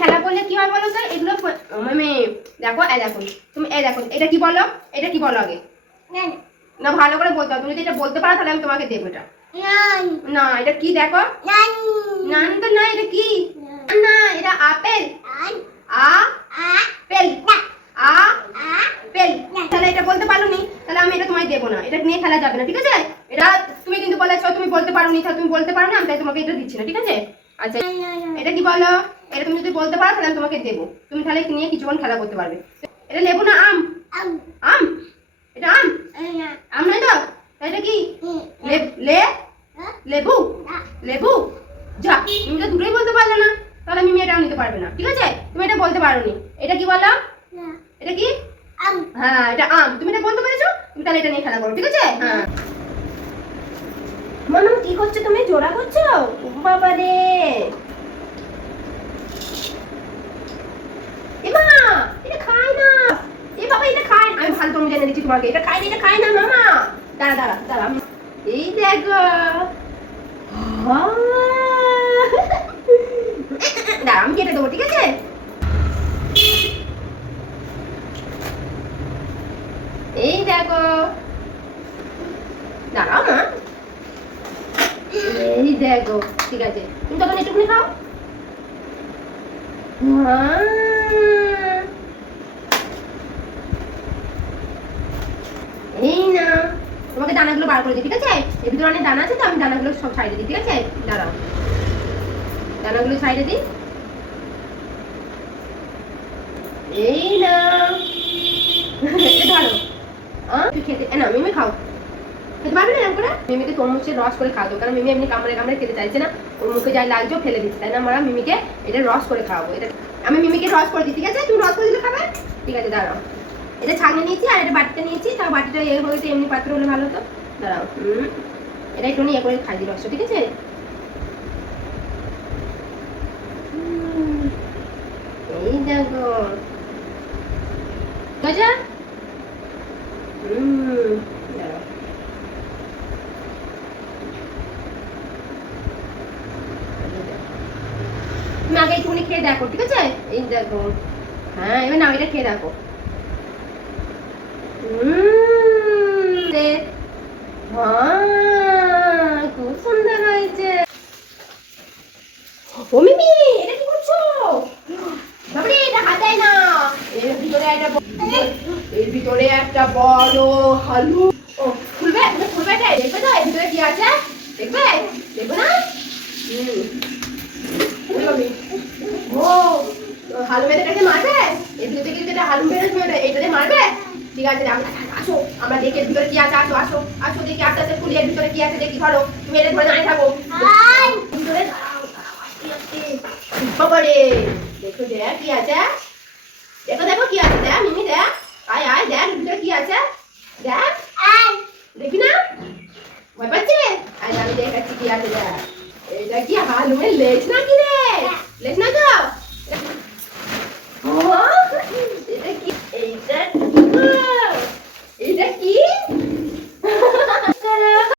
খেলা করলে কি হয় বলো তো? এগুলো মানে দেখো, দেখো তুমি, দেখো এটা কি বলো? এটা কি বলো আগে? না ভালো করে বলতে হবে। তুমি যদি এটা বলতে পারো তাহলে আমি তোমাকে দেবো এটা। না এটা কি দেখো? নান তো না, এটা কি? না এটা আপেল। আপেল। আপেল। তাহলে এটা বলতে পারোনি, তাহলে আমি এটা তোমায় দেবো না। এটা নিয়ে খেলা যাবে না, ঠিক আছে? এটা তুমি কিন্তু বলেছো তুমি বলতে পারোনি, তাহলে তুমি বলতে পারো না, আমি তাই তোমাকে এটা দিচ্ছি না, ঠিক আছে? আচ্ছা এটা কি বলো? এটা তুমি যদি বলতে পারো তাহলে আমি তোমাকে দেবো। তুমি তাহলে নিয়ে কিছুক্ষণ খেলা করতে পারবে। এটা লেবু না আম? আম। এটা আম? আম নয় তো? এটা কি? লেবু। লেবু। যা, তুমি তো দুটোই বলতে পারলে না, তাহলে মিমি এটাও নিতে পারবে না, ঠিক আছে? তুমি এটা বলতে পারোনি। এটা কি বলো? এটা কি? আম। হ্যাঁ এটা আম। তুমি এটা বলতে পেরেছো, তুমি তাহলে এটা নিয়ে খেলা করো, ঠিক আছে? হ্যাঁ। মানু কি করছো তুমি? জোড়া করছো? বাবা রে, এমা এটা খায় না। এ বাবা এটা খায় না। আমি ভালো তুমি জেনে দিচ্ছি তোমাকে, এটা খায় না, এটা খায় না মামা। দাঁড়া দাঁড়া দাঁড়া, এই দেখো। দাঁড়া আমি কেটে দেবো, ঠিক আছে? এই দেখো, দাঁড়াও না, এই দেখো, ঠিক আছে? তুমি তখন একটুখানি খাও। এই না, তোমাকে দানাগুলো বার করে দিই, ঠিক আছে? এর ভিতরে অনেক দানা আছে তো, আমি দানাগুলো সব সাইডে দিই, ঠিক আছে? দাঁড়াও, দানাগুলো সাইডে দিই। এই না, এটা ধরো। তুই খেতে না, মিমি খাও। খেতে পারবে না এরকম করে? মিমিকে তরমুজের রস করে খাওয়াবো, কারণ মিমি এমনি কামড়ে কামড়ে খেতে চাইছে না, ওর মুখে যা লাগছে ফেলে দিচ্ছে, তাই না? আমরা মিমিকে এটা রস করে খাওয়াবো। এটা আমি মিমিকে রস করে দিই, ঠিক আছে? তুমি রস করে দিলে খাবে, ঠিক আছে? দাঁড়াও, এটা ছাগনি নিয়েছি আর এটা বাটিটা নিয়েছি, তাও বাটিটা হয়েছে, এমনি পাত্র হলে ভালো হতো। দাঁড়াও, এটা একটু নিয়ে করে খাই দিই রসটা, ঠিক আছে? এই দেখো গজা। দাঁড়াও, তুমি আগে একটুখানি খেয়ে দেখো, ঠিক আছে? এই দেখো, হ্যাঁ এবার নাও, এটা খেয়ে দেখো। খুব সুন্দর হয়েছে। ও মিমি এটা কি করছো? বাবারে এটা হাতায় না। এর ভিতরে একটা বড় হালু। ও খুলবে, তুমি খুলবে এটা, দেখবে তো এর ভিতরে কি আছে? দেখবে? দেখবে না? ও হালু মেয়েটাকে মারবে? এর ভিতরে কিন্তু এটা হালু মেয়েটা, এইটাতে মারবে? ঠিক আছে আসো, আমরা দেখি এর ভিতরে কি আছে। আসো আসো আসো, দেখি আস্তে আস্তে খুলি এর ভিতরে কি আছে, দেখি। ধরো তুমি এটা ধরে দাঁড়িয়ে থাকো ভিতরে। বাবারে দেখো, দেখ কি আছে, দেখো দেখো কি আছে, দেখ মিমি দেখ।